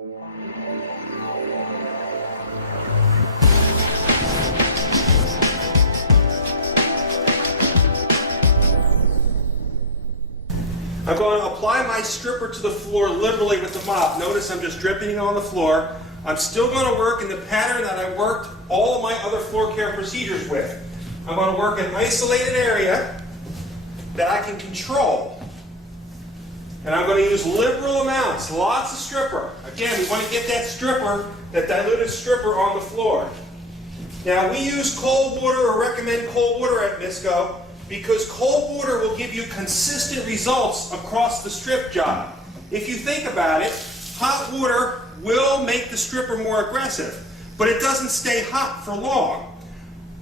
I'm going to apply my stripper to the floor liberally with the mop. Notice I'm just dripping it on the floor. I'm still going to work in the pattern that I worked all of my other floor care procedures with. I'm going to work in an isolated area that I can control. And I'm going to use liberal amounts, lots of stripper. Again, we want to get that stripper, that diluted stripper on the floor. Now, we use cold water or recommend cold water at Misco because cold water will give you consistent results across the strip job. If you think about it, hot water will make the stripper more aggressive, but it doesn't stay hot for long.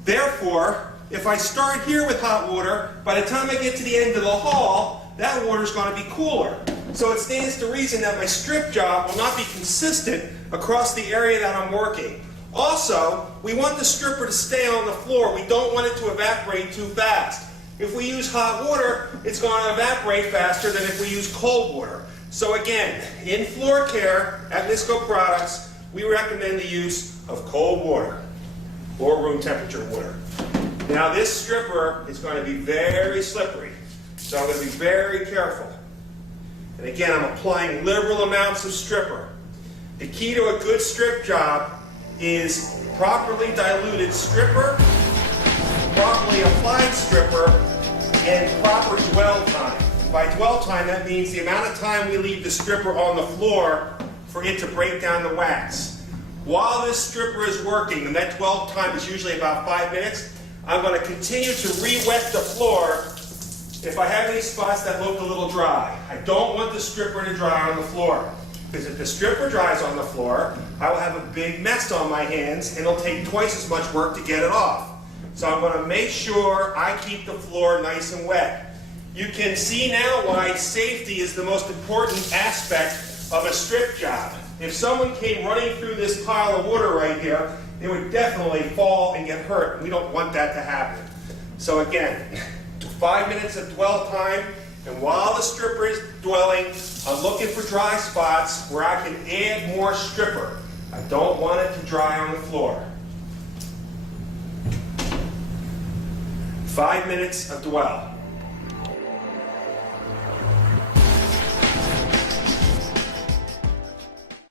Therefore, if I start here with hot water, by the time I get to the end of the hall, that water is going to be cooler. So it stands to reason that my strip job will not be consistent across the area that I'm working. Also, we want the stripper to stay on the floor. We don't want it to evaporate too fast. If we use hot water, it's going to evaporate faster than if we use cold water. So again, in floor care at Misco Products, we recommend the use of cold water or room temperature water. Now this stripper is going to be very slippery, so I'm going to be very careful. And again, I'm applying liberal amounts of stripper. The key to a good strip job is properly diluted stripper, properly applied stripper, and proper dwell time. By dwell time, that means the amount of time we leave the stripper on the floor for it to break down the wax. While this stripper is working, and that dwell time is usually about 5 minutes, I'm going to continue to re-wet the floor if I have any spots that look a little dry. I don't want the stripper to dry on the floor, because if the stripper dries on the floor, I will have a big mess on my hands, and it'll take twice as much work to get it off. So I'm going to make sure I keep the floor nice and wet. You can see now why safety is the most important aspect of a strip job. If someone came running through this pile of water right here, they would definitely fall and get hurt. We don't want that to happen. So again, 5 minutes of dwell time, and while the stripper is dwelling, I'm looking for dry spots where I can add more stripper. I don't want it to dry on the floor. 5 minutes of dwell.